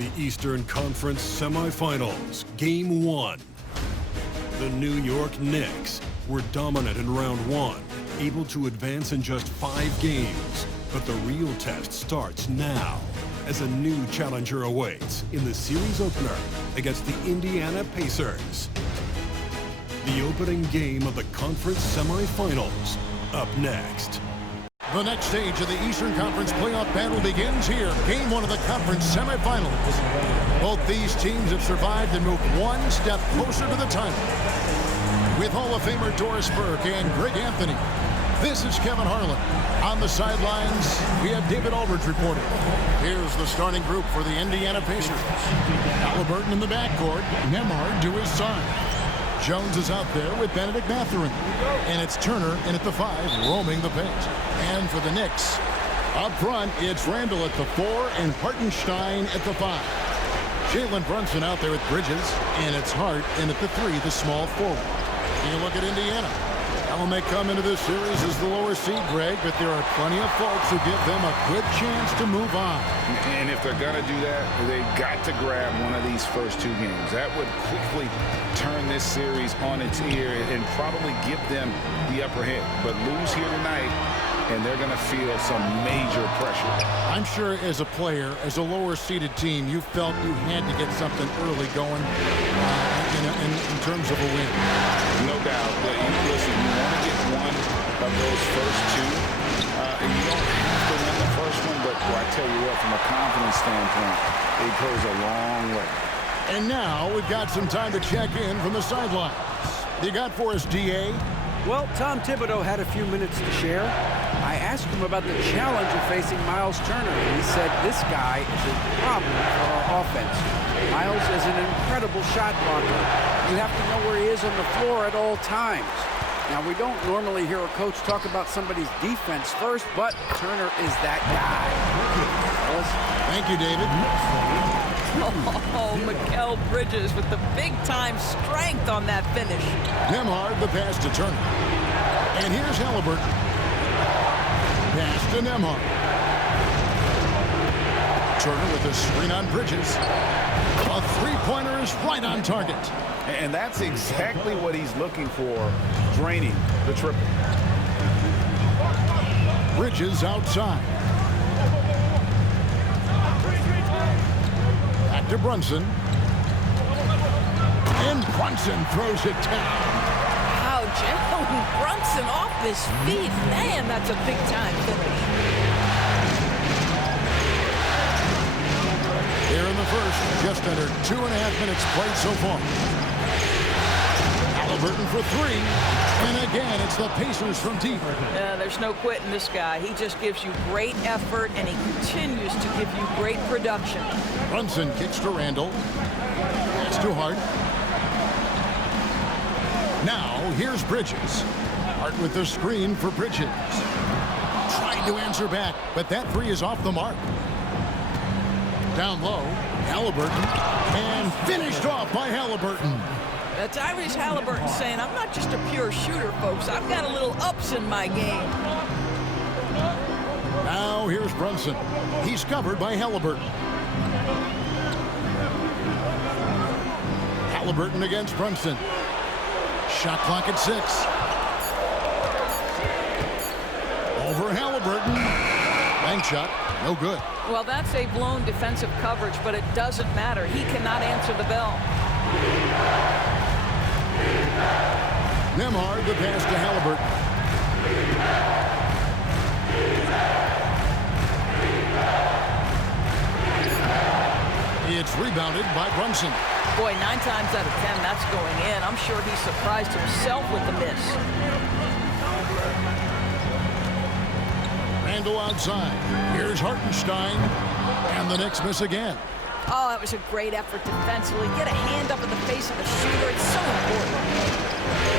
The Eastern Conference Semifinals, Game 1. The New York Knicks were dominant in round 1, able to advance in just 5 games. But the real test starts now, as a new challenger awaits in the series opener against the Indiana Pacers. The opening game of the conference semifinals, up next. The next stage of the Eastern Conference playoff battle begins here. Game 1 of the conference semifinals. Both these teams have survived and moved one step closer to the title. With Hall of Famer Doris Burke and Greg Anthony, this is Kevin Harlan. On the sidelines, we have David Aldridge reporting. Here's the starting group for the Indiana Pacers. Halliburton in the backcourt, Nembhard to his side. Jones is out there with Benedict Mathurin. And it's Turner in at the 5, roaming the paint. And for the Knicks, up front, it's Randall at the 4 and Hartenstein at the 5. Jalen Brunson out there with Bridges. And it's Hart in at the 3, the small forward. And you look at Indiana. How they come into this series as the lower seed, Greg, but there are plenty of folks who give them a good chance to move on. And if they're going to do that, they've got to grab one of these first 2 games. That would quickly turn this series on its ear and probably give them the upper hand. But lose here tonight, and they're going to feel some major pressure. I'm sure as a player, as a lower-seeded team, you felt you had to get something early going in terms of a win. No doubt. Listen, you want to get one of those first 2. And you don't have to win the first one, but I tell you what, from a confidence standpoint, it goes a long way. And now we've got some time to check in from the sidelines. You got for us, D.A.? Well, Tom Thibodeau had a few minutes to share. I asked him about the challenge of facing Miles Turner, and he said this guy is a problem for our offense. Miles is an incredible shot blocker. You have to know where he is on the floor at all times. Now, we don't normally hear a coach talk about somebody's defense first, but Turner is that guy. Thank you, David. Oh, Mikal Bridges with the big-time strength on that finish. Nembhard, the pass to Turner. And here's Halliburton. Pass to Nembhard. Turner with a screen on Bridges. A 3-pointer is right on target. And that's exactly what he's looking for, draining the triple. Bridges outside. Back to Brunson. And Brunson throws it down. Wow, Jalen Brunson off his feet. Man, that's a big-time finish. Here in the first, just under 2.5 minutes played so far. Halliburton for 3. And again, it's the Pacers from deep. There's no quitting this guy. He just gives you great effort, and he continues to give you great production. Brunson kicks to Randall. It's too hard. Now, here's Bridges. Hart with the screen for Bridges. Trying to answer back, but that 3 is off the mark. Down low, Halliburton, and finished off by Halliburton. Tyrese Halliburton saying, I'm not just a pure shooter, folks. I've got a little ups in my game. Now here's Brunson. He's covered by Halliburton. Halliburton against Brunson. Shot clock at 6. Over Halliburton. Bank shot, no good. Well, that's a blown defensive coverage, but it doesn't matter. He cannot answer the bell. Nembhard, the pass to Halliburton. It's rebounded by Brunson. Boy, 9 times out of 10, that's going in. I'm sure he surprised himself with the miss. Randall outside. Here's Hartenstein. And the Knicks miss again. Oh, that was a great effort defensively. Get a hand up in the face of the shooter. It's so important.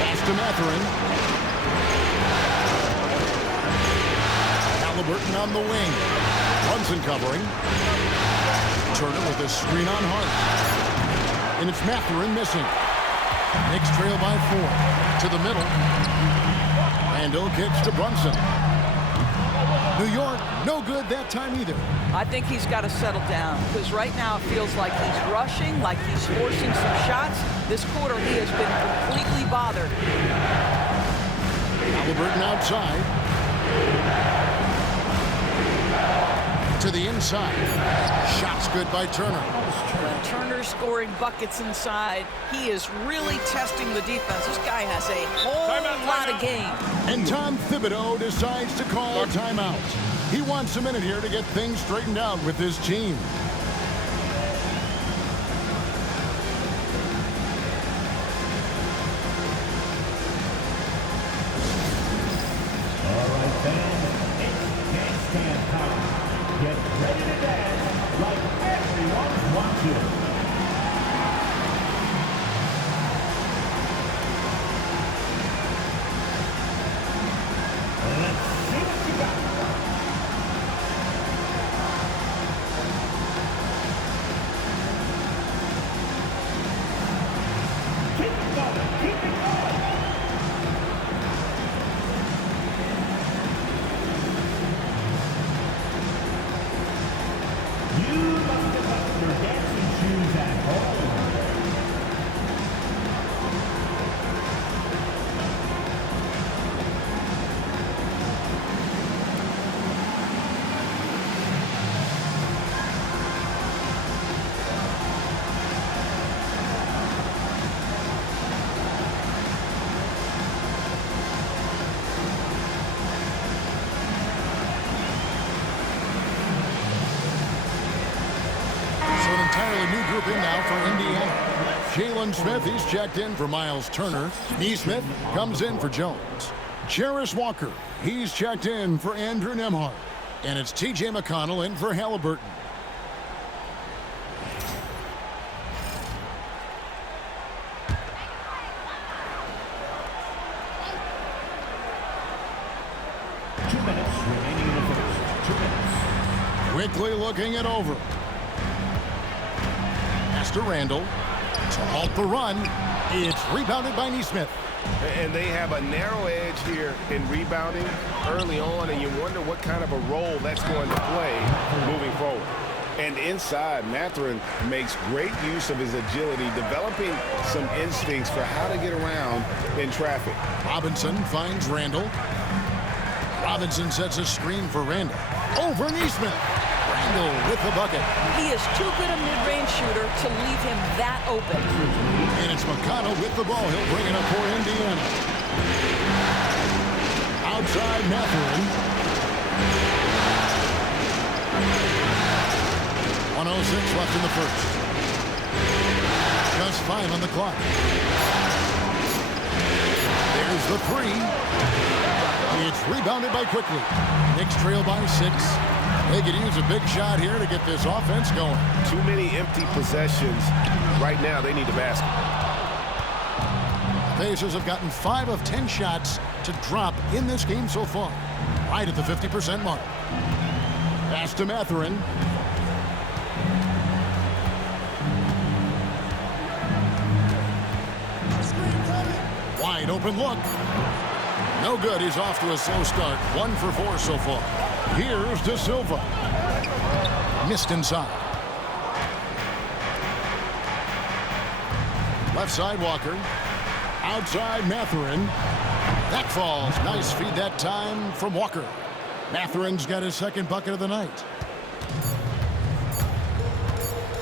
Pass to Mathurin. Halliburton on the wing. Brunson covering. Turner with a screen on Hart. And it's Mathurin missing. Knicks trail by 4. To the middle. Randall kicks to Brunson. New York, no good that time either. I think he's got to settle down because right now it feels like he's rushing, like he's forcing some shots. This quarter he has been completely bothered. Halliburton outside. To the inside. Shots good by Turner. When Turner's scoring buckets inside, he is really testing the defense. This guy has a whole lot of game. And Tom Thibodeau decides to call a timeout. He wants a minute here to get things straightened out with his team. All right, fans, it's handstand time. Get ready to dance like everyone's watching. Let's see what you got. Keep it going, keep it going. You must have left your dancing shoes at home. So an entirely new group in now for Indiana. Jalen Smith, he's checked in for Miles Turner. Neesmith comes in for Jones. Jarris Walker, he's checked in for Andrew Nembhard. And it's T.J. McConnell in for Halliburton. Remaining in the first. 2 minutes. Quickly looking it over. Pass to Randall. To halt the run. It's rebounded by Neesmith. And they have a narrow edge here in rebounding early on, and you wonder what kind of a role that's going to play moving forward. And inside, Mathurin makes great use of his agility, developing some instincts for how to get around in traffic. Robinson finds Randall. Robinson sets a screen for Randall. Over Neesmith. Randall with the bucket. He is too good a mid-range shooter to leave him that open. And it's McConnell with the ball. He'll bring it up for Indiana. Outside Mathurin. 1:06 left in the first. Just 5 on the clock. There's the three. It's rebounded by Quickly. Knicks trail by 6. They could use a big shot here to get this offense going. Too many empty possessions. Right now, they need a basket. The Pacers have gotten 5 of 10 shots to drop in this game so far. Right at the 50% mark. Pass to Mathurin. Wide open look. No good. He's off to a slow start. 1 for 4 so far. Here's De Silva. Missed inside. Left side Walker. Outside Mathurin. That falls. Nice feed that time from Walker. Mathurin's got his second bucket of the night.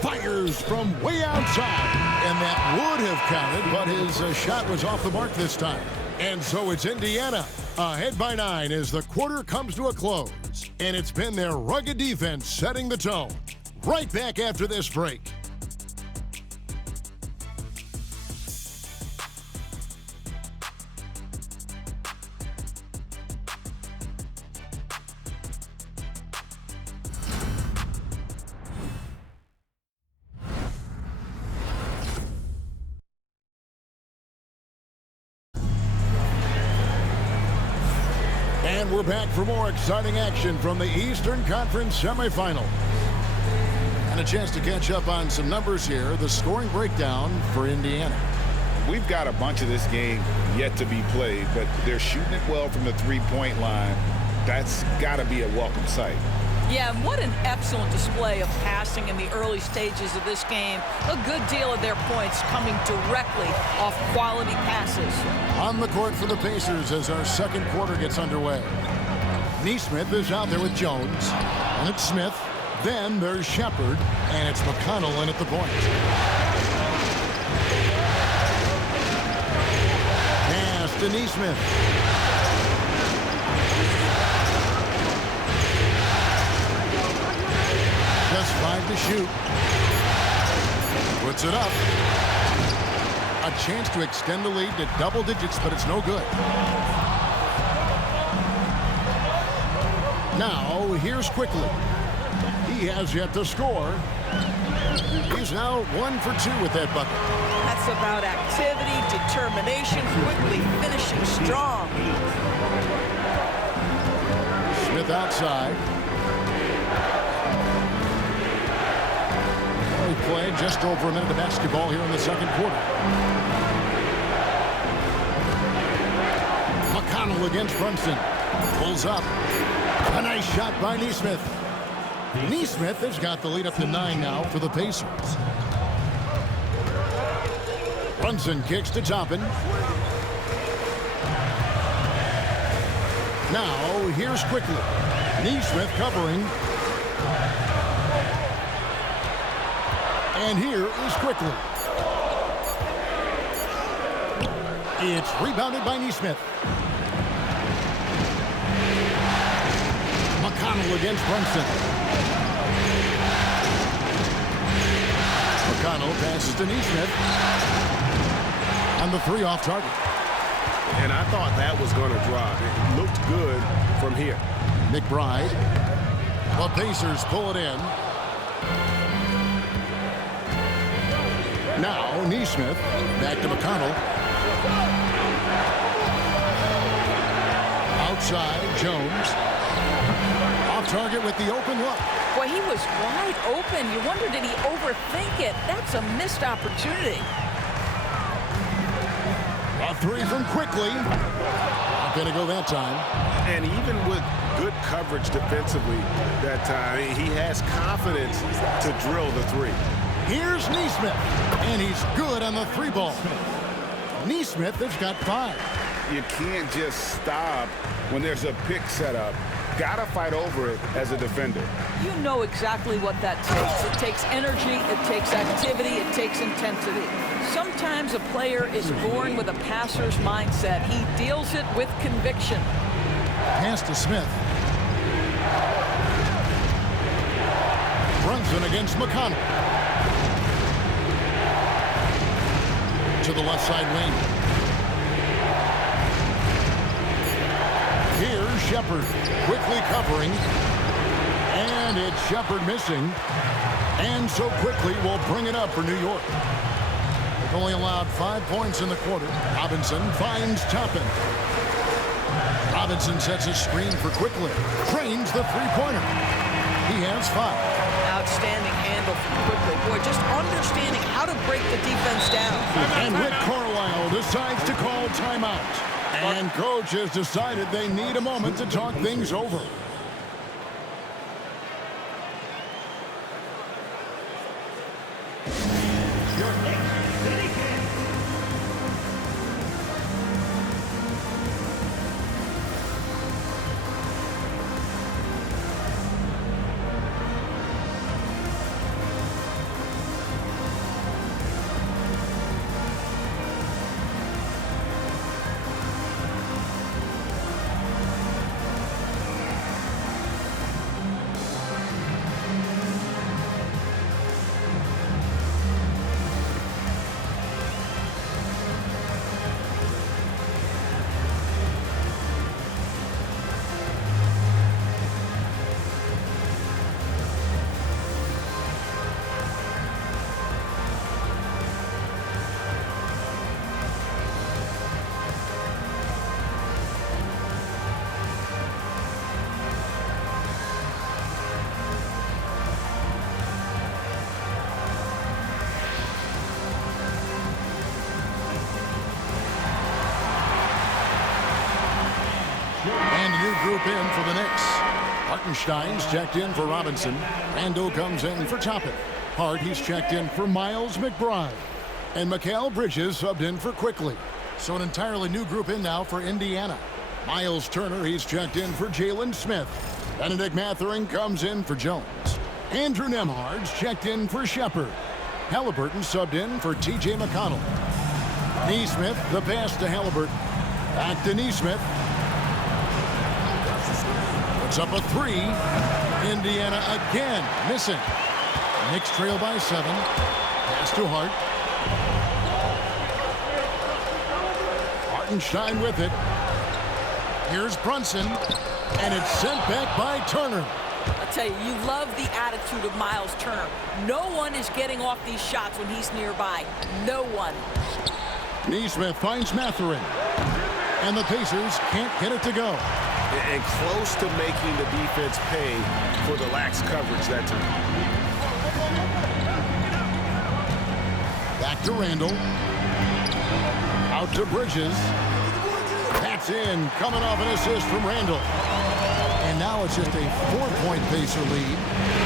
Fires from way outside. And that would have counted, but his shot was off the mark this time. And so it's Indiana ahead by 9 as the quarter comes to a close. And it's been their rugged defense setting the tone. Right back after this break. And we're back for more exciting action from the Eastern Conference semifinal. And a chance to catch up on some numbers here. The scoring breakdown for Indiana. We've got a bunch of this game yet to be played, but they're shooting it well from the three-point line. that's got to be a welcome sight. Yeah, and what an excellent display of passing in the early stages of this game. A good deal of their points coming directly off quality passes. On the court for the Pacers as our second quarter gets underway. Nesmith is out there with Jones. And it's Smith. Then there's Shepard. And it's McConnell in at the point. Pass to Nesmith. Just 5 to shoot. Puts it up. A chance to extend the lead to double digits, but it's no good. Now, here's Quickly. He has yet to score. He's now 1 for 2 with that bucket. That's about activity, determination, Quickly finishing strong. Smith outside. We played just over a minute of basketball here in the second quarter. McConnell against Brunson. Pulls up. A nice shot by Nesmith. Nesmith has got the lead up to 9 now for the Pacers. Brunson kicks to Toppin. Now, here's Quickly. Nesmith covering. And here is Quickly. It's rebounded by Nesmith. McConnell against Brunson. McConnell passes to Nesmith. And the 3 off target. And I thought that was going to drop. It looked good from here. McBride. The Pacers pull it in. Now, Nesmith. Back to McConnell. Outside, Jones. Off target with the open look. Boy, he was wide open. You wonder, did he overthink it? That's a missed opportunity. A 3 from Quickly. Not going to go that time. And even with good coverage defensively that time, he has confidence to drill the 3. Here's Nesmith. And he's good on the 3 ball. Nesmith has got 5. You can't just stop when there's a pick set up. Gotta fight over it as a defender. You know exactly what that takes. It takes energy, it takes activity, it takes intensity. Sometimes a player is born with a passer's mindset. He deals it with conviction. Pass to Smith. Brunson against McConnell. To the left side wing. Here's Shepard, quickly covering. And it's Shepard missing. And so Quickly will bring it up for New York. They've only allowed 5 points in the quarter. Robinson finds Toppin. Robinson sets a screen for Quickly. Trains the three-pointer. He has 5. Outstanding handle from Quickly. Boy, just understanding how to break the defense down. And Rick Carlisle decides to call timeout. And coach has decided they need a moment to talk things over. Your next City Kick. group in for the Knicks. Hartenstein's checked in for Robinson. Randall comes in for Toppin. Hart, he's checked in for Miles McBride. And Mikal Bridges subbed in for Quickly. So an entirely new group in now for Indiana. Miles Turner, he's checked in for Jalen Smith. Benedict Mathurin comes in for Jones. Andrew Nembhard's checked in for Shepard. Halliburton subbed in for T.J. McConnell. Nesmith, the pass to Halliburton. Back to Nesmith. Puts up a three. Indiana again missing. Knicks trail by 7. Pass to Hart. Hartenstein with it. Here's Brunson. And it's sent back by Turner. I tell you, you love the attitude of Miles Turner. No one is getting off these shots when he's nearby. No one. Nesmith finds Mathurin. And the Pacers can't get it to go. And close to making the defense pay for the lax coverage that time. Back to Randall. Out to Bridges. That's in. Coming off an assist from Randall. And now it's just a 4-point Pacer lead.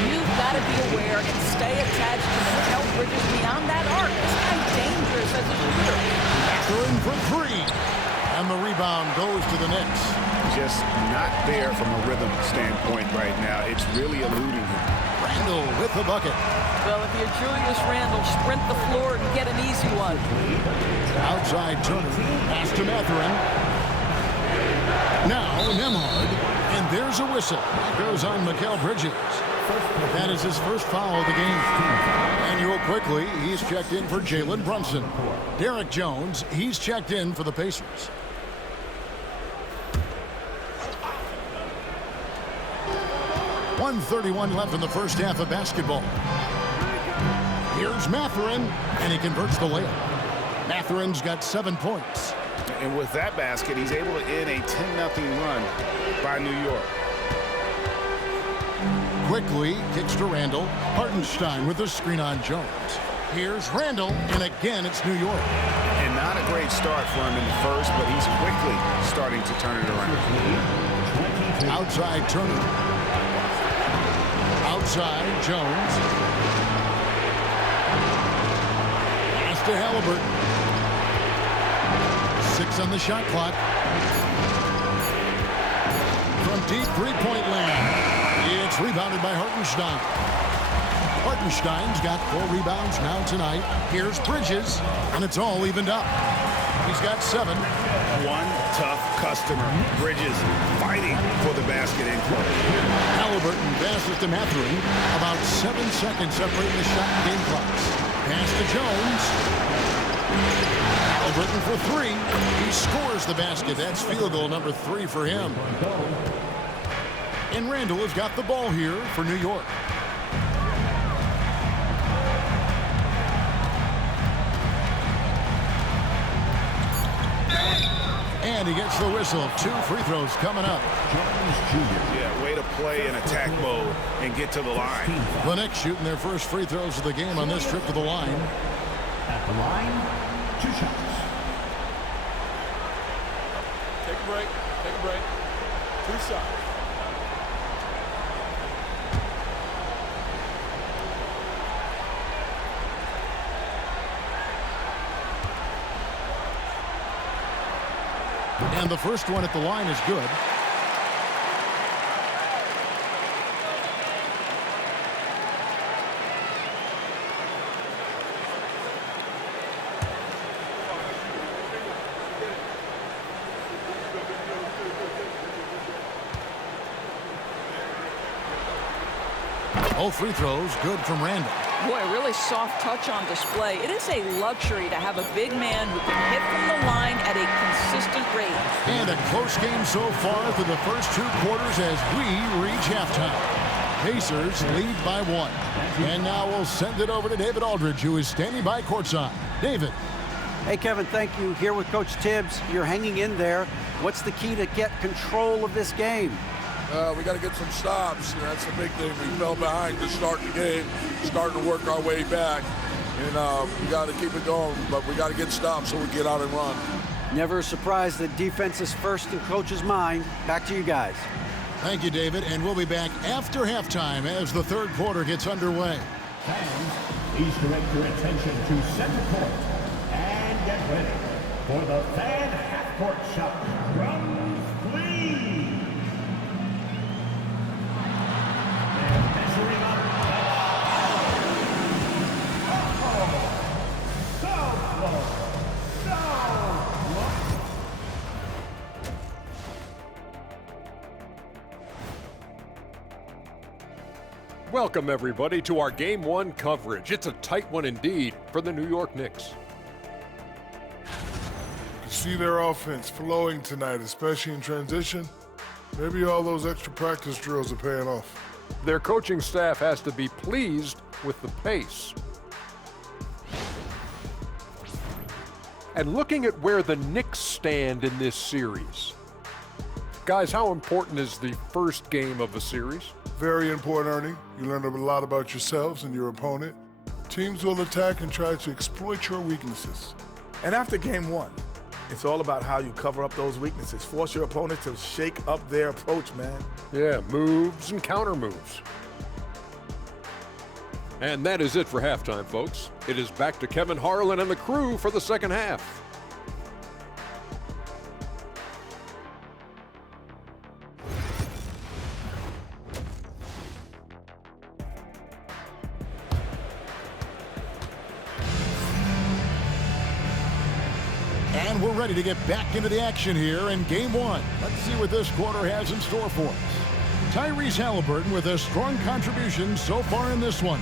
You've got to be aware and stay attached to Mikal Bridges beyond that arc. This guy's dangerous as a shooter. Mathurin for 3. And the rebound goes to the Knicks. Just not there from a rhythm standpoint right now. It's really eluding him. Randall with the bucket. Well, if you're Julius Randle, sprint the floor and get an easy one. Outside Turner. Pass to Mathurin. Now Nembhard. And there's a whistle. That goes on Mikal Bridges. That is his first foul of the game. Manuel Quickly, he's checked in for Jalen Brunson. Derek Jones, he's checked in for the Pacers. .131 left in the first half of basketball. Here's Mathurin, and he converts the layup. Mathurin's got 7 points. And with that basket, he's able to end a 10-0 run by New York. Quickly kicks to Randall. Hartenstein with the screen on Jones. Here's Randall, and again it's New York. And not a great start for him in the first, but he's quickly starting to turn it around. Outside Turner. Outside Jones. Pass to Halliburton. 6 on the shot clock. From deep three-point land. It's rebounded by Hartenstein. Hartenstein's got 4 rebounds now tonight. Here's Bridges, and it's all evened up. He's got 7. One tough customer. Bridges fighting for the basket in close. Halliburton passes to Mathurin. About 7 seconds separating the shot and game clocks. Pass to Jones. Halliburton for 3. He scores the basket. That's field goal number 3 for him. And Randall has got the ball here for New York. And he gets the whistle. 2 free throws coming up. Yeah, way to play in attack mode and get to the line. The Knicks shooting their first free throws of the game on this trip to the line. At the line, 2 shots. Take a break. Take a break. 2 shots. And the first one at the line is good. Both free throws good from Randall. Boy, really soft touch on display. It is a luxury to have a big man who can hit from the line at a consistent rate. And a close game so far through the first 2 quarters as we reach halftime. Pacers lead by 1. And now we'll send it over to David Aldridge, who is standing by courtside. David. Hey, Kevin, thank you. Here with Coach Tibbs. You're hanging in there. What's the key to get control of this game? We got to get some stops. That's the big thing. We fell behind to start the game, starting to work our way back. And we got to keep it going, but we got to get stops so we get out and run. Never a surprise that defense is first in coach's mind. Back to you guys. Thank you, David, and we'll be back after halftime as the third quarter gets underway. Fans, please direct your attention to center court and get ready for the fan half-court shot. Drums, please. And measuring up. Welcome, everybody, to our Game 1 coverage. It's a tight one indeed for the New York Knicks. You see their offense flowing tonight, especially in transition. Maybe all those extra practice drills are paying off. Their coaching staff has to be pleased with the pace. And looking at where the Knicks stand in this series. Guys, how important is the first game of a series? Very important, Ernie. You learn a lot about yourselves and your opponent. Teams will attack and try to exploit your weaknesses. And after game one, it's all about how you cover up those weaknesses. Force your opponent to shake up their approach, man. Yeah, moves and counter moves. And that is it for halftime, folks. It is back to Kevin Harlan and the crew for the second half. And we're ready to get back into the action here in game one. Let's see what this quarter has in store for us. Tyrese Haliburton with a strong contribution so far in this one.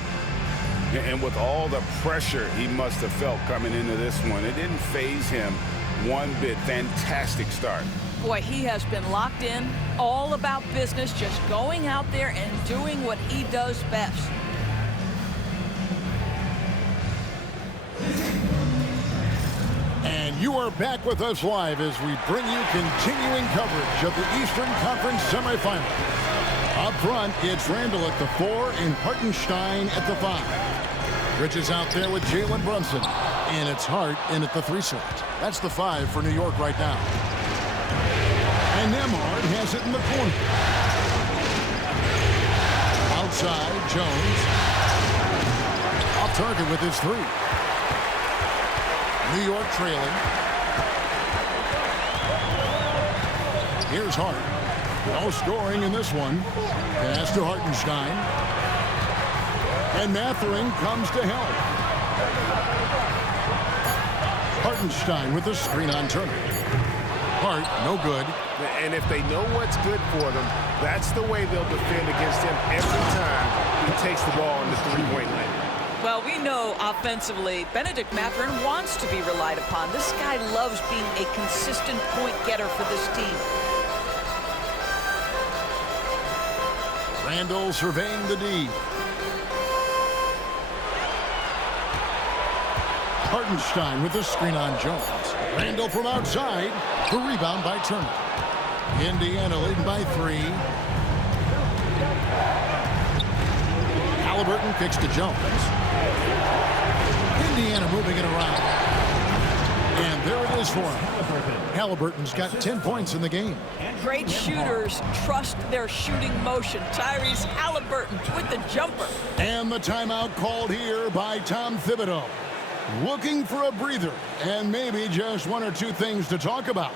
Yeah, and with all the pressure he must have felt coming into this one, it didn't faze him one bit. Fantastic start. Boy, he has been locked in, all about business, just going out there and doing what he does best. And you are back with us live as we bring you continuing coverage of the Eastern Conference semifinals. Up front, it's Randall at the 4 and Hartenstein at the 5. Bridges out there with Jalen Brunson. And it's Hart in at the 3 slot. That's the 5 for New York right now. And Nembhard has it in the corner. Outside, Jones. Off target with his 3. New York trailing. Here's Hart. No scoring in this one. Pass to Hartenstein. And Mathurin comes to help. Hartenstein with the screen on Turner. Hart, no good. And if they know what's good for them, that's the way they'll defend against him every time he takes the ball in the three-point line. Well, we know offensively, Benedict Mathurin wants to be relied upon. This guy loves being a consistent point getter for this team. Randall surveying the D. Hartenstein with the screen on Jones. Randall from outside. The rebound by Turner. Indiana leading by 3. Haliburton kicks to Jones. Indiana moving it around. And there it is for him. Haliburton's got 10 points in the game. Great shooters trust their shooting motion. Tyrese Haliburton with the jumper. And the timeout called here by Tom Thibodeau. Looking for a breather and maybe just 1 or 2 things to talk about.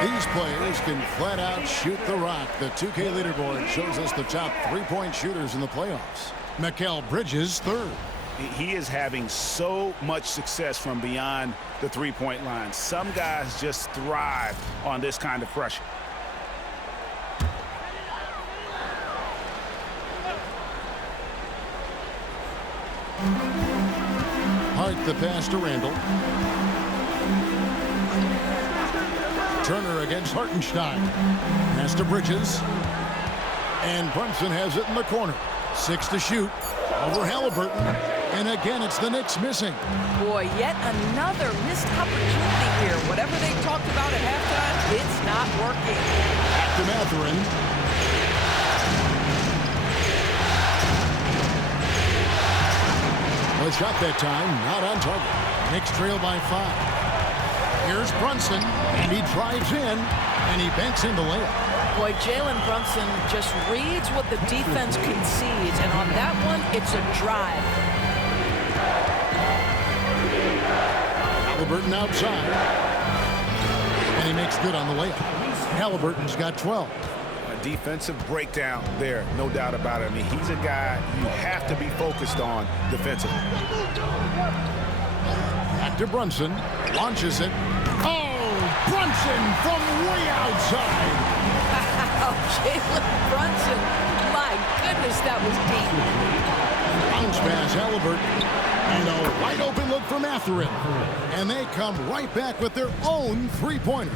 These players can flat out shoot the rock. The 2K leaderboard shows us the top three-point shooters in the playoffs. Mikal Bridges, third. He is having so much success from beyond the three-point line. Some guys just thrive on this kind of pressure. Hart the pass to Randall. Turner against Hartenstein. Pass to Bridges. And Brunson has it in the corner. 6 to shoot. Over Halliburton. And again, it's the Knicks missing. Boy, yet another missed opportunity here. Whatever they talked about at halftime, it's not working. Back to Mathurin. The shot that time, not on target. Knicks trail by 5. Here's Brunson, and he drives in, and he banks in the layup. Boy, Jalen Brunson just reads what the defense concedes, and on that one, it's a drive. Halliburton outside, and he makes good on the layup. Halliburton's got 12. A defensive breakdown there, no doubt about it. I mean, he's a guy you have to be focused on defensively. Back to Brunson, launches it. Oh, Brunson from way outside. Wow, Jalen Brunson. My goodness, that was deep. Bounce pass, Halliburton. And a wide open look for Mathurin. And they come right back with their own three-pointer.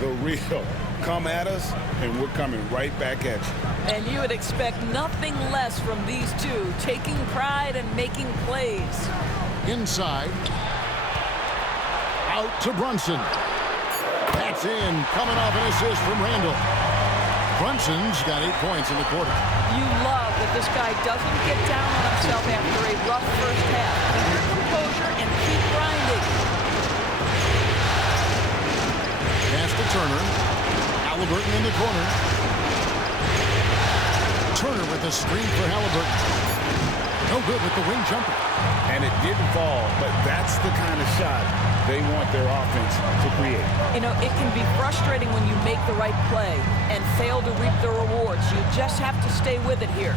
The real. Come at us, and we're coming right back at you. And you would expect nothing less from these two, taking pride and making plays. Inside. Out to Brunson. That's in. Coming off an assist from Randall. Brunson's got 8 points in the quarter. You love that this guy doesn't get down on himself after a rough first half. Keep your composure and keep grinding. Pass to Turner. Halliburton in the corner. Turner with a screen for Halliburton. No good with the wing jumper. And it didn't fall, but that's the kind of shot they want their offense to create. You know, it can be frustrating when you make the right play and fail to reap the rewards. You just have to stay with it here.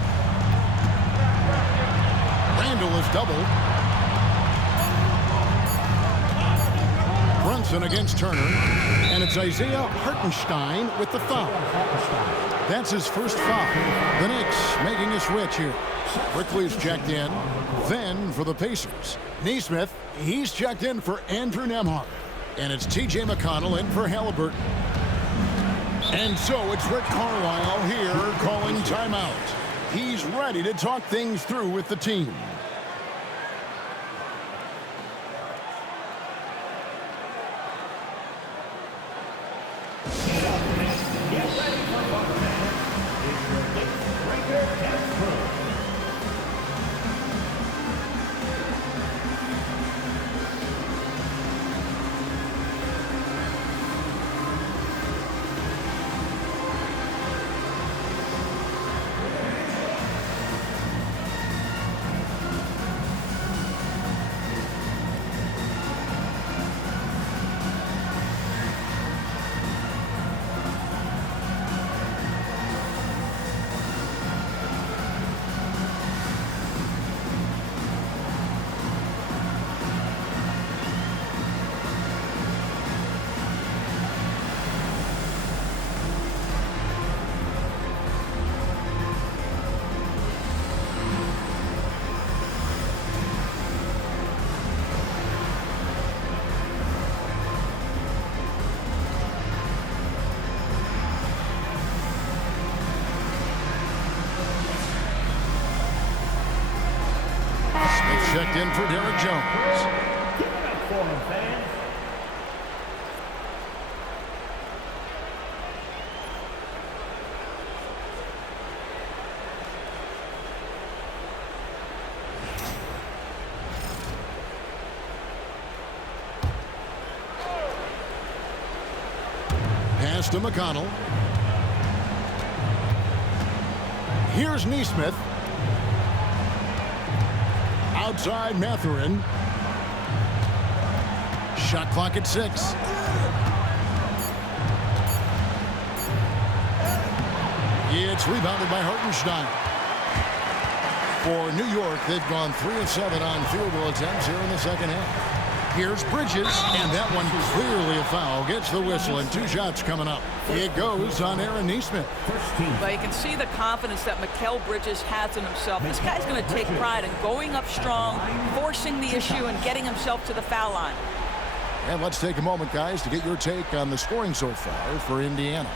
Randall is doubled. Brunson against Turner. And it's Isaiah Hartenstein with the foul. That's his first foul. The Knicks making a switch here. Quickly's checked in. Then for the Pacers, Nesmith, he's checked in for Andrew Nembhard. And it's T.J. McConnell in for Halliburton. And so it's Rick Carlisle here calling timeout. He's ready to talk things through with the team. Checked in for Derek Jones. Give it up for him, fans. Pass to McConnell. Here's Nesmith. Outside Mathurin. Shot clock at 6. It's rebounded by Hartenstein. For New York, they've gone 3 of 7 on field goal attempts here in the second half. Here's Bridges, and that one clearly a foul. Gets the whistle, and 2 shots coming up. It goes on Aaron Nesmith. Well, you can see the confidence that Mikal Bridges has in himself. This guy's going to take pride in going up strong, forcing the issue, and getting himself to the foul line. And let's take a moment, guys, to get your take on the scoring so far for Indiana.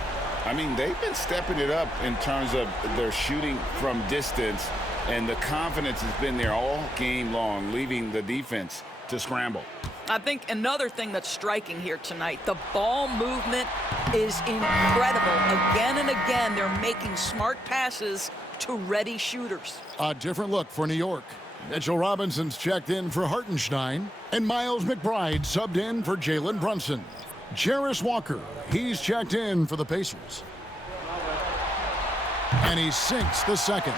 I mean, they've been stepping it up in terms of their shooting from distance, and the confidence has been there all game long, leaving the defense to scramble. I think another thing that's striking here tonight, the ball movement is incredible. Again and again, they're making smart passes to ready shooters. A different look for New York. Mitchell Robinson's checked in for Hartenstein, and Miles McBride subbed in for Jalen Brunson. Jarace Walker, he's checked in for the Pacers. And he sinks the second.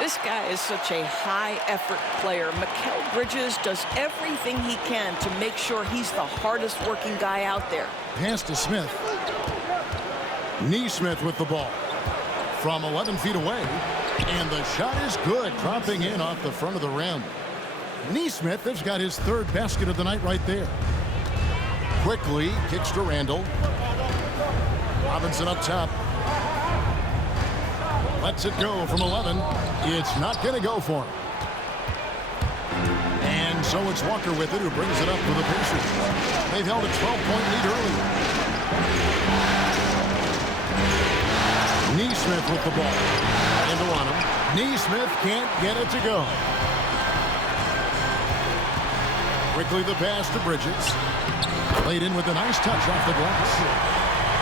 This guy is such a high-effort player. Mikal Bridges does everything he can to make sure he's the hardest-working guy out there. Pass to Smith. Nesmith with the ball. From 11 feet away. And the shot is good, dropping in off the front of the rim. Nesmith has got his 3rd basket of the night right there. Quickly kicks to Randall. Robinson up top. Lets it go from 11. It's not going to go for him. And so it's Walker with it, who brings it up for the Pacers. They've held a 12-point lead earlier. Nesmith with the ball. Into on him. Nesmith can't get it to go. Quickly the pass to Bridges. Played in with a nice touch off the glass.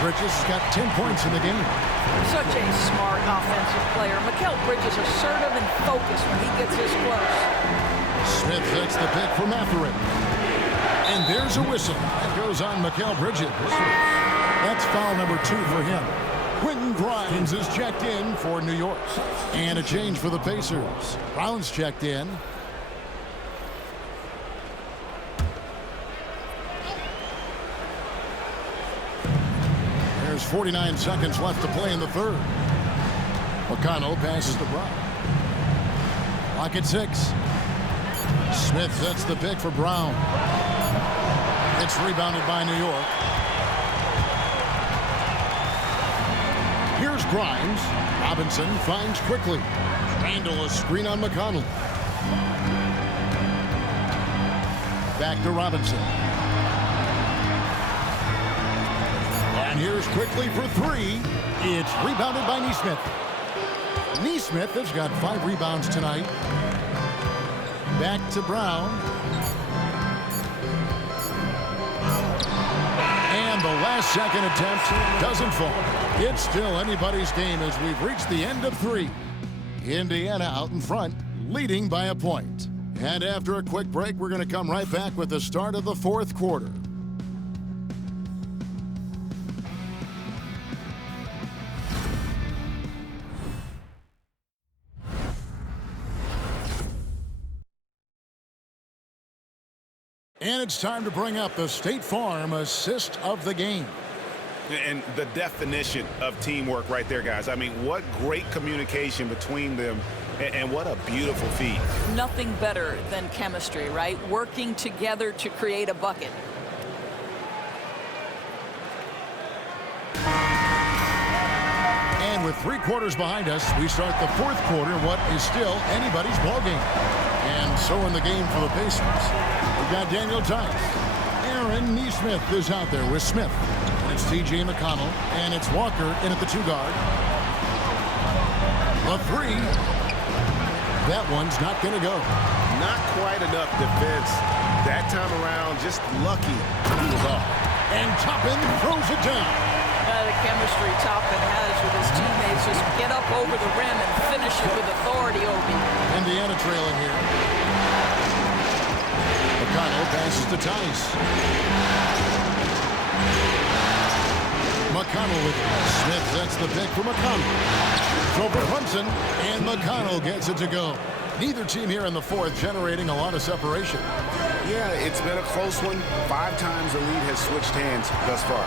Bridges has got 10 points in the game. Such a smart offensive player. Mikal Bridges assertive and focused when he gets this close. Smith gets the pick for Mathurin. And there's a whistle. That goes on Mikal Bridges. That's foul number 2 for him. Quentin Grimes is checked in for New York. And a change for the Pacers. Brown's checked in. There's 49 seconds left to play in the 3rd. McConnell passes to Brown. Clock at 6. Smith sets the pick for Brown. It's rebounded by New York. Here's Grimes. Robinson finds quickly. Randall a screen on McConnell. Back to Robinson. And here's quickly for 3. It's rebounded by Nesmith. Nesmith has got 5 rebounds tonight. Back to Brown. And the last second attempt doesn't fall. It's still anybody's game as we've reached the end of 3. Indiana out in front, leading by a point. And after a quick break, we're going to come right back with the start of the 4th quarter. And it's time to bring up the State Farm assist of the game. And the definition of teamwork right there, guys. I mean, what great communication between them, and what a beautiful feat. Nothing better than chemistry, right? Working together to create a bucket. And with 3 quarters behind us, we start the 4th quarter, what is still anybody's ball game. And so in the game for the Pacers, we've got Daniel Tice. Aaron Nesmith is out there with Smith. And it's T.J. McConnell, and it's Walker in at the 2 guard. The 3. That one's not going to go. Not quite enough defense. That time around, just lucky he was off. And Toppin throws it down. The chemistry Toppin has with his teammates, just get up over the rim and finish it with authority, Obi. Indiana trailing here. McConnell passes to Tice. McConnell with it. Smith sets the pick for McConnell. It's over Brunson, and McConnell gets it to go. Neither team here in the 4th generating a lot of separation. Yeah, it's been a close one. 5 times the lead has switched hands thus far.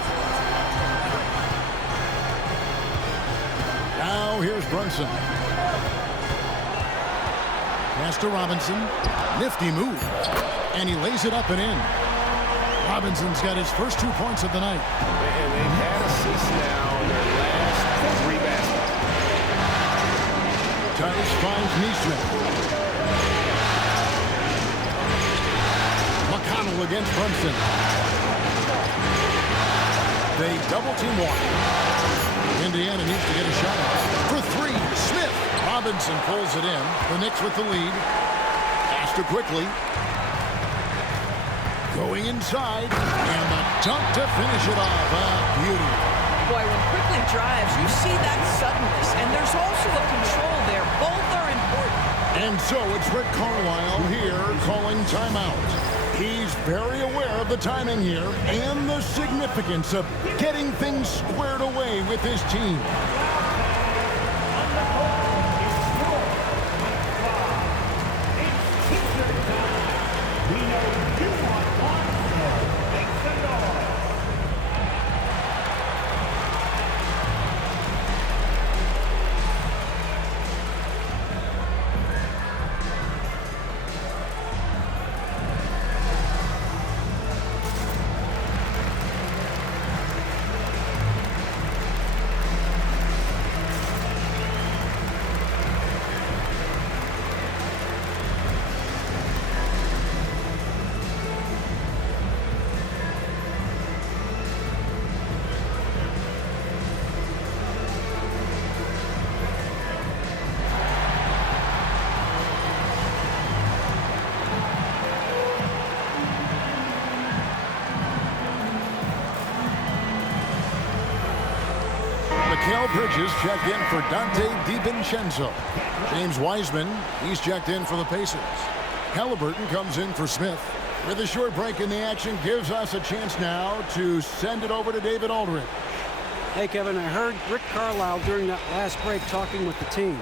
Now So here's Brunson. Pass to Robinson. Nifty move. And he lays it up and in. Robinson's got his first 2 points of the night. And they've had assists now in their last 3 baskets. Tice finds Neesmith. McConnell against Brunson. They double team one. Indiana needs to get a shot for 3. Smith. Robinson pulls it in. The Knicks with the lead. Faster quickly. Going inside. And the dunk to finish it off. Beauty. Boy, when Quickly drives, you see that suddenness. And there's also the control there. Both are important. And so it's Rick Carlisle here calling timeout. He's very aware of the timing here and the significance of getting things squared away with his team. Mikal Bridges checked in for Dante DiVincenzo. James Wiseman, he's checked in for the Pacers. Halliburton comes in for Smith. With a short break in the action, gives us a chance now to send it over to David Aldridge. Hey, Kevin, I heard Rick Carlisle during that last break talking with the team.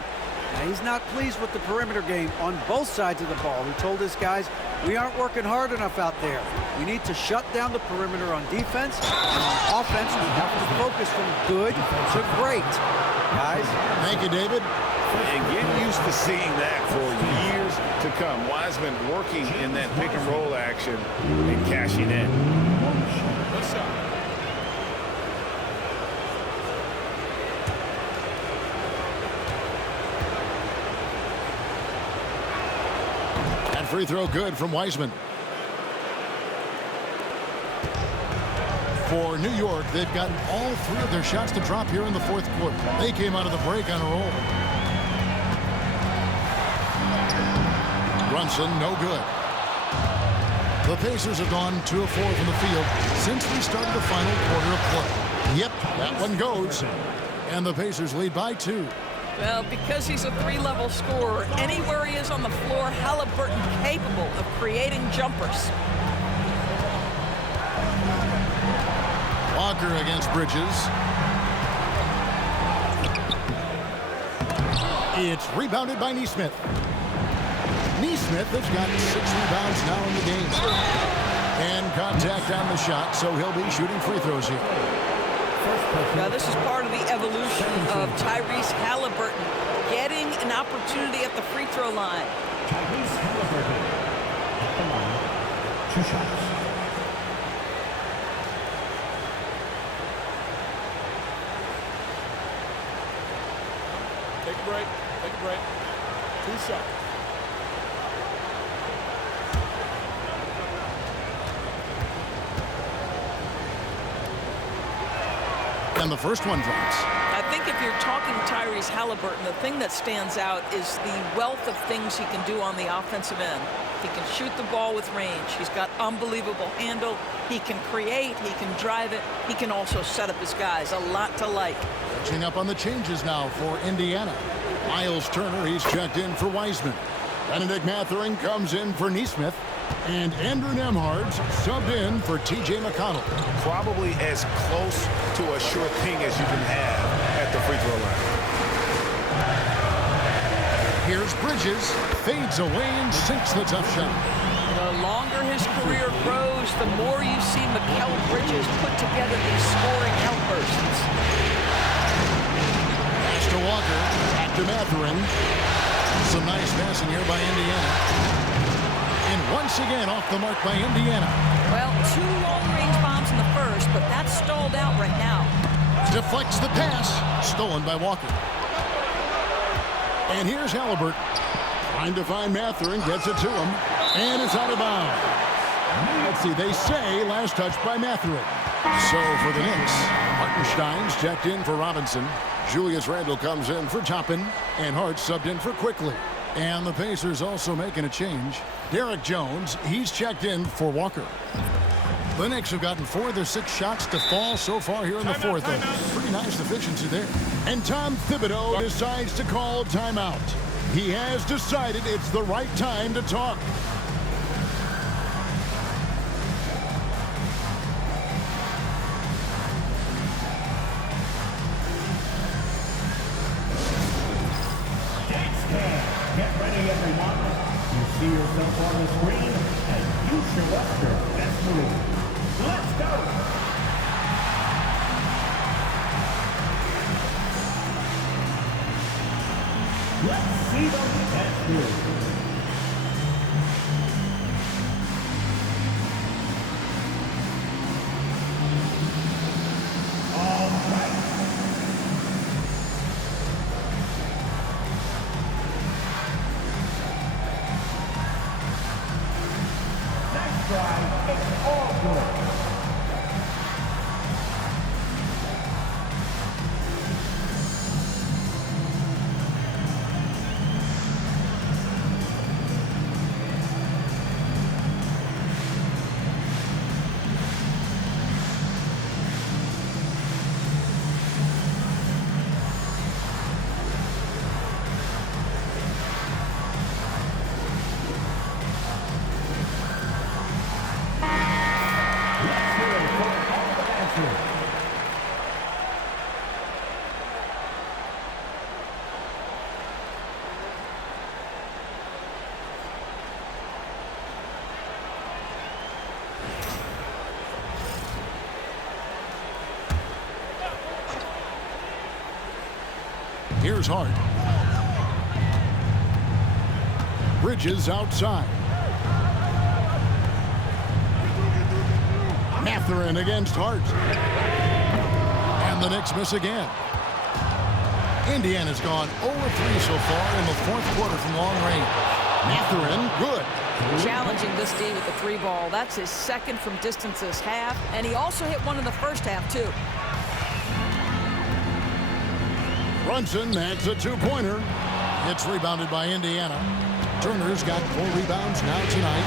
Now, he's not pleased with the perimeter game on both sides of the ball. He told his guys, we aren't working hard enough out there. We need to shut down the perimeter on defense. And on offense, we have to focus from good to great. Guys. Thank you, David. And get used to seeing that for years to come. Wiseman working in that pick and roll action and cashing in. That free throw good from Wiseman. For New York, they've gotten all 3 of their shots to drop here in the 4th quarter. They came out of the break on a roll. Brunson, no good. The Pacers have gone 2 of 4 from the field since we started the final quarter of play. Yep, that one goes. And the Pacers lead by 2. Well, because he's a 3-level scorer, anywhere he is on the floor, Halliburton capable of creating jumpers. Walker against Bridges. It's rebounded by Neesmith. Neesmith has got 6 rebounds now in the game. And contact on the shot, so he'll be shooting free throws here. Now, this is part of the evolution of Tyrese Halliburton, getting an opportunity at the free throw line. Tyrese Halliburton at the line. 2 shots. Take a break. Take a break. 2 shots. And the first one drops. I think if you're talking Tyrese Halliburton, the thing that stands out is the wealth of things he can do on the offensive end. He can shoot the ball with range. He's got unbelievable handle. He can create. He can drive it. He can also set up his guys. A lot to like. Catching up on the changes now for Indiana. Miles Turner, he's checked in for Wiseman. Benedict Mathurin comes in for Neesmith. And Andrew Nembhard's subbed in for T.J. McConnell. Probably as close to a sure thing as you can have at the free throw line. Here's Bridges, fades away and sinks the tough shot. The longer his career grows, the more you see Mikal Bridges put together these scoring outbursts. Pass to Walker. Back to Mathurin. Some nice passing here by Indiana. And once again off the mark by Indiana. Well, 2 long-range bombs in the first, but that's stalled out right now. Deflects the pass. Stolen by Walker. And here's Halliburton. Trying to find Mathurin. Gets it to him. And it's out of bounds. Let's see. They say last touch by Mathurin. So for the Knicks, Hartenstein's checked in for Robinson. Julius Randle comes in for Toppin. And Hart subbed in for Quickly. And the Pacers also making a change. Derek Jones, he's checked in for Walker. The Knicks have gotten 4 of their 6 shots to fall so far here in the fourth. Pretty nice efficiency there. And Tom Thibodeau decides to call timeout. He has decided it's the right time to talk. Get ready, everyone. You see yourself on the screen, and you show us your best move. Let's go! Let's see the best move. All right. Drive, it's all good. Here's Hart. Bridges outside. Mathurin against Hart. And the Knicks miss again. Indiana's gone 0-3 so far in the fourth quarter from long range. Mathurin, good. Challenging this D with the 3 ball. That's his second from distance this half. And he also hit one in the first half, too. Brunson, that's a 2-pointer. It's rebounded by Indiana. Turner's got 4 rebounds now tonight.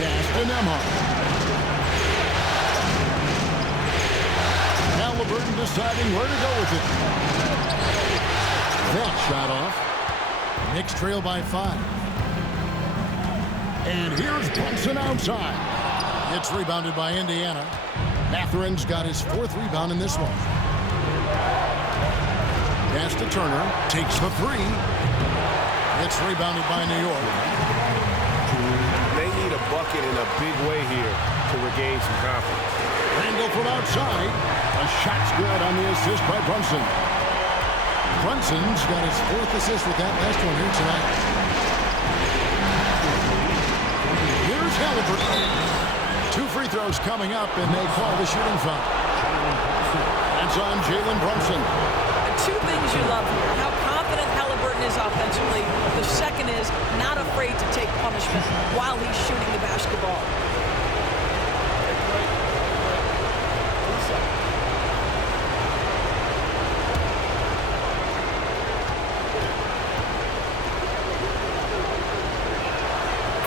Pass to Nembhard. Halliburton deciding where to go with it. That shot off. Knicks trail by 5. And here's Brunson outside. It's rebounded by Indiana. Mathurin's got his 4th rebound in this one. Pass to Turner. Takes the 3. It's rebounded by New York. They need a bucket in a big way here to regain some confidence. Randle from outside. A shot's good on the assist by Brunson. Brunson's got his 4th assist with that last one here tonight. Here's Halliburton. 2 free throws coming up, and they call the shooting foul. That's on Jalen Brunson. 2 things you love here. How confident Halliburton is offensively. The second is not afraid to take punishment while he's shooting the basketball.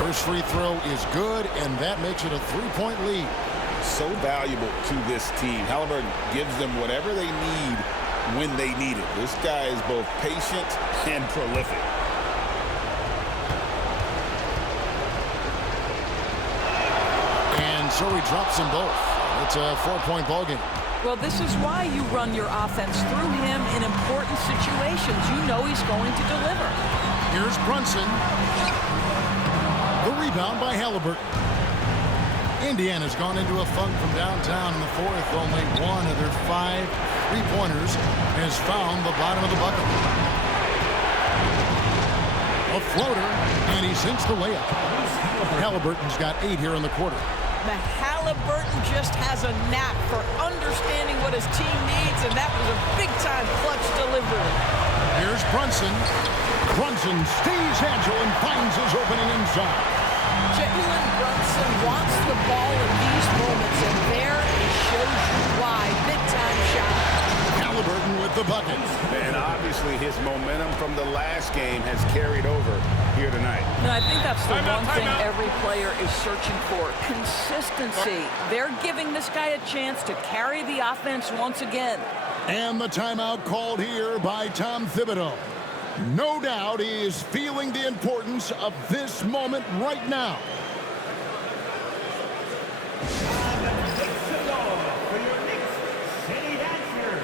First free throw is good, and that makes it a 3-point lead. So valuable to this team. Halliburton gives them whatever they need when they need it. This guy is both patient and prolific. And so he drops them both. It's a 4-point ballgame. Well, this is why you run your offense through him in important situations. You know he's going to deliver. Here's Brunson. The rebound by Halliburton. Indiana's gone into a funk from downtown in the fourth. Only one of their 5 3-pointers has found the bottom of the bucket. A floater, and he sinks the layup. Halliburton's got 8 here in the quarter. Halliburton just has a knack for understanding what his team needs, and that was a big-time clutch delivery. Here's Brunson. Brunson stays agile and finds his opening inside. Jalen Brunson wants the ball in these moments, and there he shows you why. Big-time shot. Halliburton with the bucket. And obviously his momentum from the last game has carried over here tonight. No, I think that's the one thing every player is searching for. Consistency. They're giving this guy a chance to carry the offense once again. And the timeout called here by Tom Thibodeau. No doubt he is feeling the importance of this moment right now. For your Knicks City Dancers.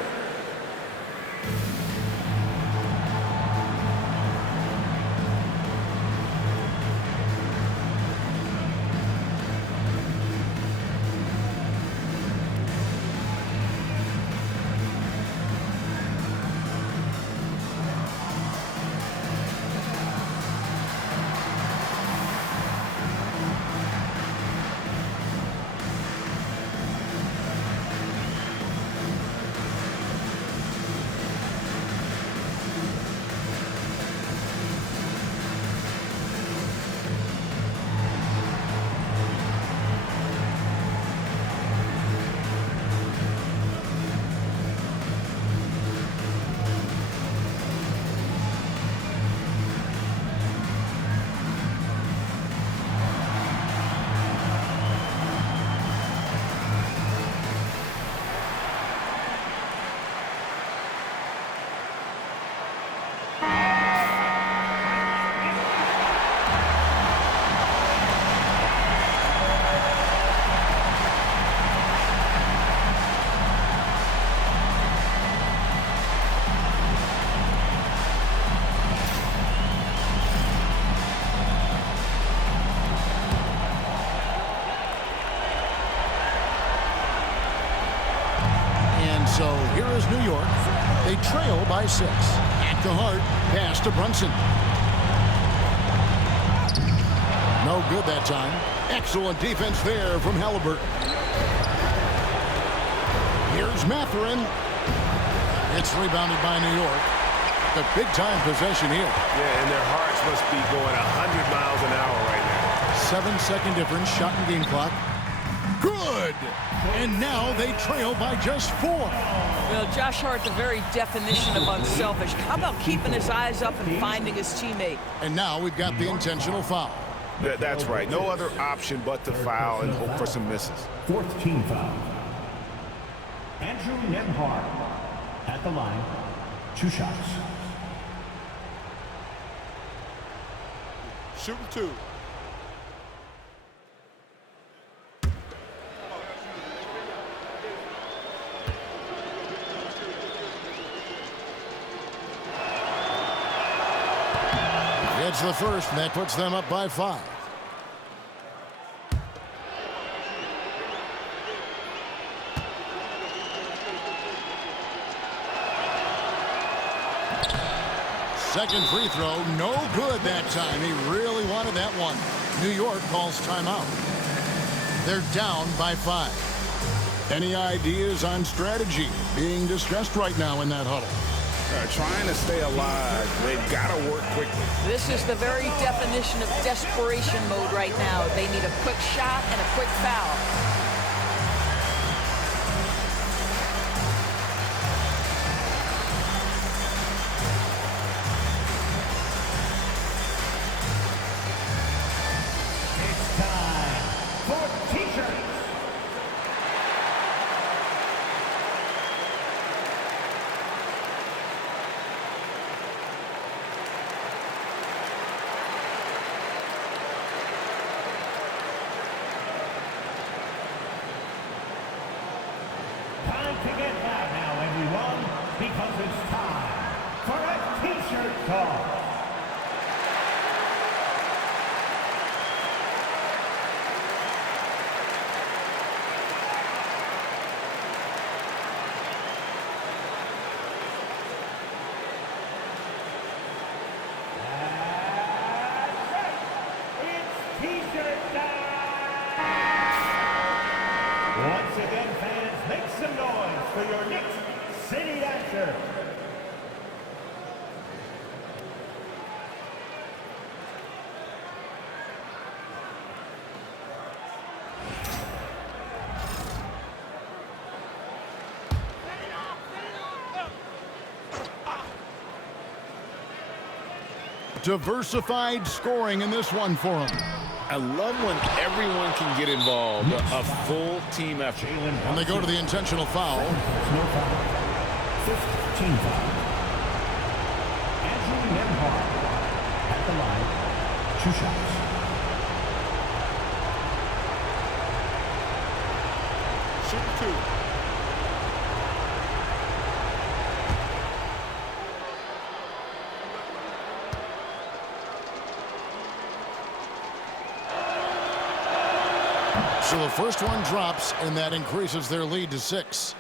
So here is New York. They trail by 6. At the heart, pass to Brunson. No good that time. Excellent defense there from Halliburton. Here's Mathurin. It's rebounded by New York. The big-time possession here. Yeah, and their hearts must be going 100 miles an hour right now. 7-second difference, shot and game clock. Good! And now they trail by just 4. Well, Josh Hart, the very definition of unselfish. How about keeping his eyes up and finding his teammate? And now we've got the intentional foul. That's right. No other option but to foul and hope for some misses. 4th team foul. Andrew Nembhard at the line. 2 shots. Shooting 2. It's the first, and that puts them up by 5. Second free throw, no good that time. He really wanted that one. New York calls timeout. They're down by 5. Any ideas on strategy being discussed right now in that huddle? Trying to stay alive. They've got to work quickly. This is the very definition of desperation mode right now. They need a quick shot and a quick foul. It's time for T-shirts. Time to get loud now, everyone, because it's time for a T-shirt toss. Dasher time! Once again, fans, make some noise for your Knicks City Dasher. Diversified scoring in this one for him. I love when everyone can get involved, a full team effort. And they go to the intentional foul. No foul. Fifth team foul. Andrew Nembhard at the line. 2 shots. Shoot 2. So the first one drops, and that increases their lead to 6.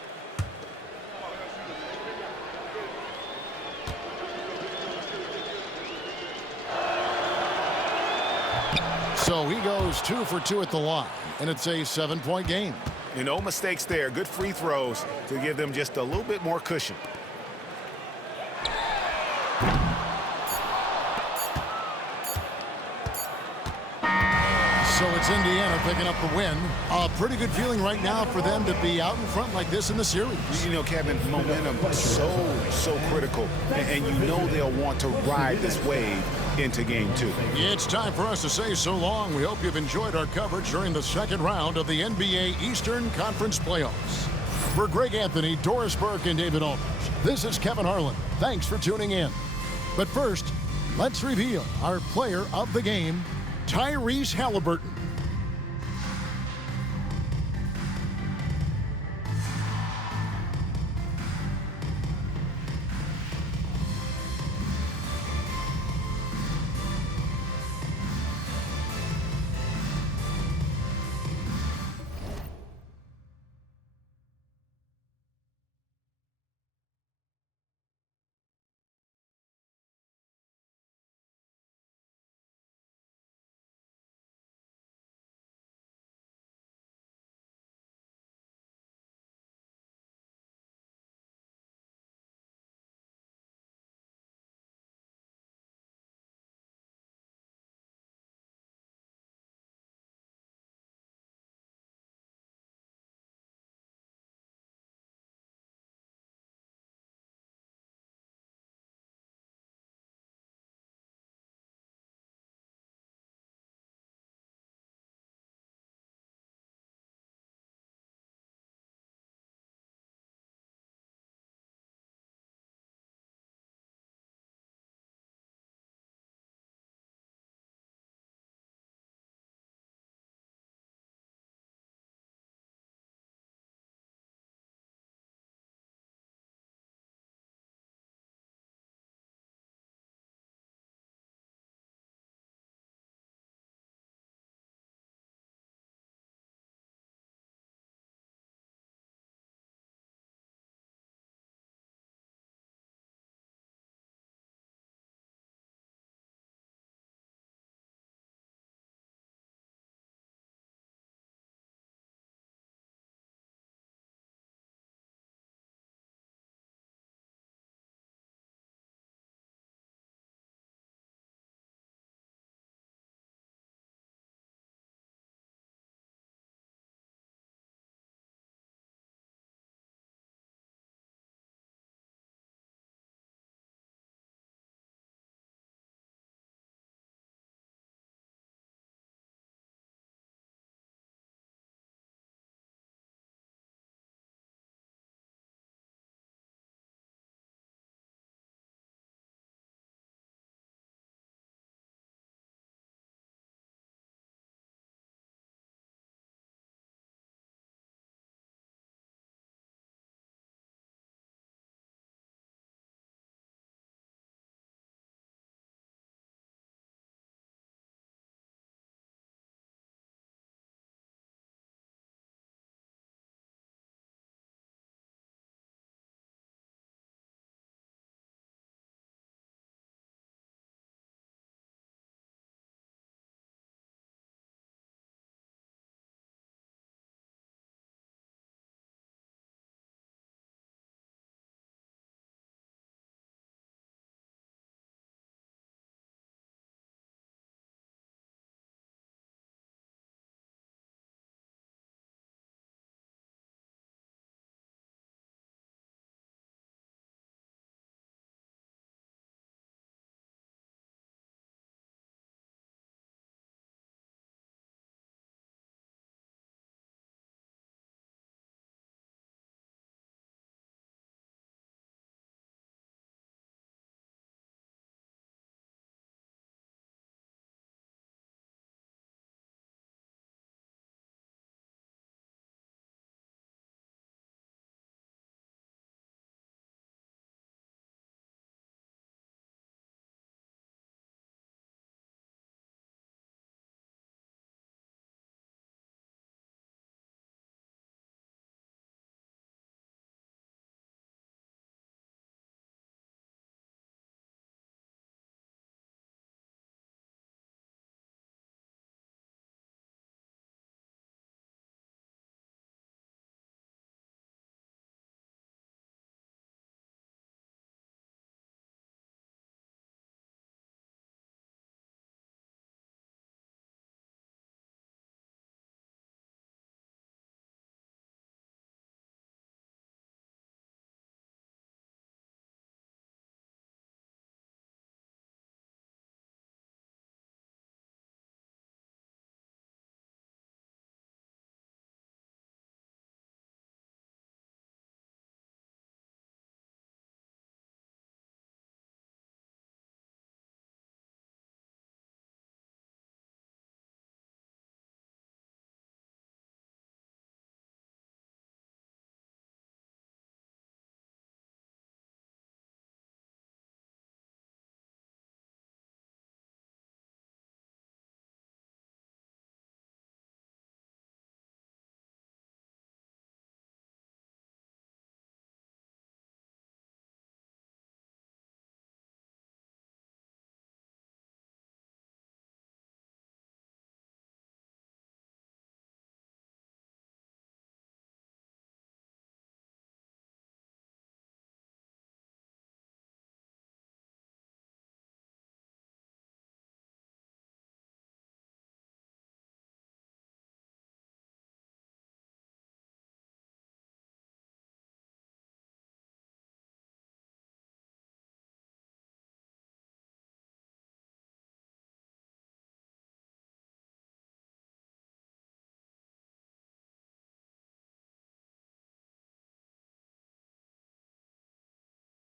So he goes 2 for 2 at the line, and it's a 7-point game. And no mistakes there. Good free throws to give them just a little bit more cushion. So it's Indiana picking up the win. A pretty good feeling right now for them to be out in front like this in the series. You know, Kevin, momentum is so critical. And you know they'll want to ride this wave into game 2. It's time for us to say so long. We hope you've enjoyed our coverage during the second round of the NBA Eastern Conference Playoffs. For Greg Anthony, Doris Burke, and David Aldridge, this is Kevin Harlan. Thanks for tuning in. But first, let's reveal our player of the game, Tyrese Halliburton.